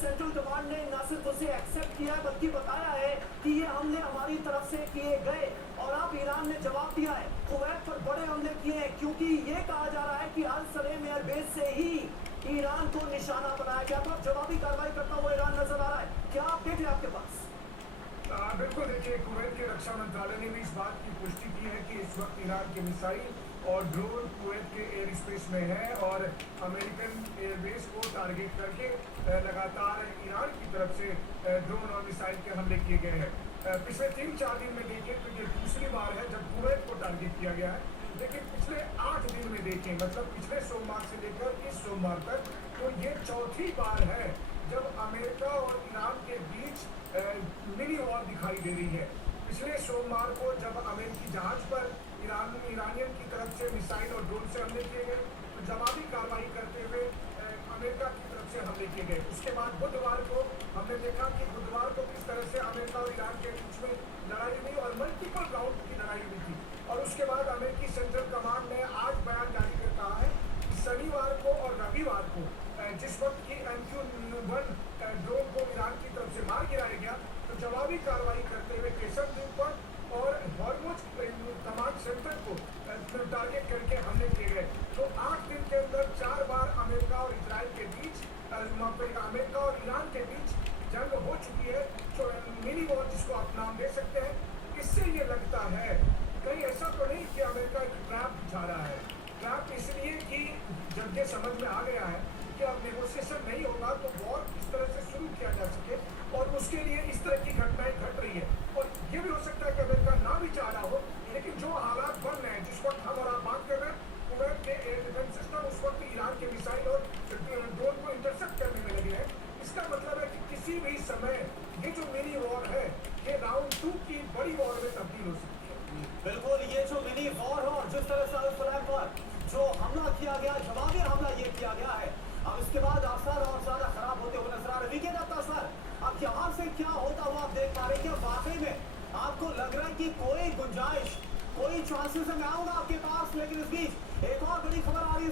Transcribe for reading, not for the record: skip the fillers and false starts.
Central command ने न सिर्फ उसे एक्सेप्ट किया है बल्कि बताया है कि ये हमले हमारी तरफ से किए गए। और अब ईरान ने जवाब दिया है, कुवैत पर बड़े हमले किए हैं, क्योंकि ये कहा जा रहा है कि अल सलेम एयरबेस से ही ईरान को निशाना बनाया गया। तो अब जवाबी कार्रवाई करता हुआ ईरान नजर आ रहा है। क्या अपडेट है आपके पास? बिल्कुल, देखिए, कुवैत के रक्षा मंत्रालय ने भी इस बात की पुष्टि की है कि इस वक्त ईरान के मिसाइल और ड्रोन कुवैत के एयर स्पेस में है और अमेरिकन एयरबेस को टारगेट करके लगातार ईरान की तरफ से ड्रोन और मिसाइल के हमले किए गए हैं। पिछले 3-4 दिन में देखें तो ये दूसरी बार है जब कुवैत को टारगेट किया गया है, लेकिन पिछले 8 दिन में देखें, मतलब पिछले सोमवार से लेकर इस सोमवार तक, तो ये चौथी बार है जब अमेरिका और ईरान के बीच मिनी वॉर दिखाई दे रही है। पिछले सोमवार को जब अमेरिकी जहाज पर ईरानियन की तरफ से मिसाइल और ड्रोन से हमले किए गए, तो जवाबी कार्रवाई करते हुए अमेरिका की तरफ से हमले किए गए। उसके बाद बुधवार को हमने देखा कि बुधवार को किस तरह से अमेरिका और ईरान के बीच में लड़ाई हुई और मल्टीपल राउंड की लड़ाई हुई थी। और उसके बाद अमेरिकी सेंट्रल कमांड ने आज बयान जारी कर कहा है कि शनिवार को और रविवार को जिस वक्त की MQ-1 ड्रोन को ईरान की तरफ से मार गिराया गया, तो जवाबी कार्रवाई करते हुए केसर द्वीप पर और हॉर्मुज कमांड सेंटर को टारगेट करके हमले किए गए। तो 8 दिन के अंदर 4 बार अमेरिका और इजराइल के बीच, अमेरिका और ईरान के बीच जंग हो चुकी है, जो मिनी वॉर जिसको आप नाम दे सकते हैं। इससे ये लगता है कहीं ऐसा तो नहीं कि अमेरिका एक ट्रैप बिछा रहा है। ट्रैप इसलिए कि जब ये समझ में आ गया है कि अब नेगोशिएशन नहीं होगा तो वॉर इस तरह से शुरू किया जा सके, और उसके लिए इस तरह की घटनाएं घट रही है। और ये भी हो सकता है कि अमेरिका ना भी चाह रहा हो, लेकिन जो हालात बन रहे हैं, जिस वक्त हम और आप बात कर रहे हैं, कुवैत के एयर डिफेंस सिस्टम उस वक्त ईरान के मिसाइल और ड्रोन को इंटरसेप्ट करने में लगे हैं। इसका मतलब है कि किसी भी समय ये जो मिनी वॉर है, ये राउंड 2 की बड़ी वॉर में तब्दील हो सकती है। बिल्कुल, ये जो मिनी वॉर हो, जिस तरह से अल सलेम पर जो हमला किया गया, जवाबी हमला ये किया गया है, अब इसके बाद असर और ज्यादा खराब होते हुए नजर आ रहे। विकेट आता सर, अब यहाँ से क्या होता हुआ आप देख पा रहे हैं? क्या वाकई में आपको लग रहा है कि कोई गुंजाइश, कोई चांसेस है? मैं आऊंगा आपके पास, लेकिन इस बीच एक और बड़ी खबर आ रही है।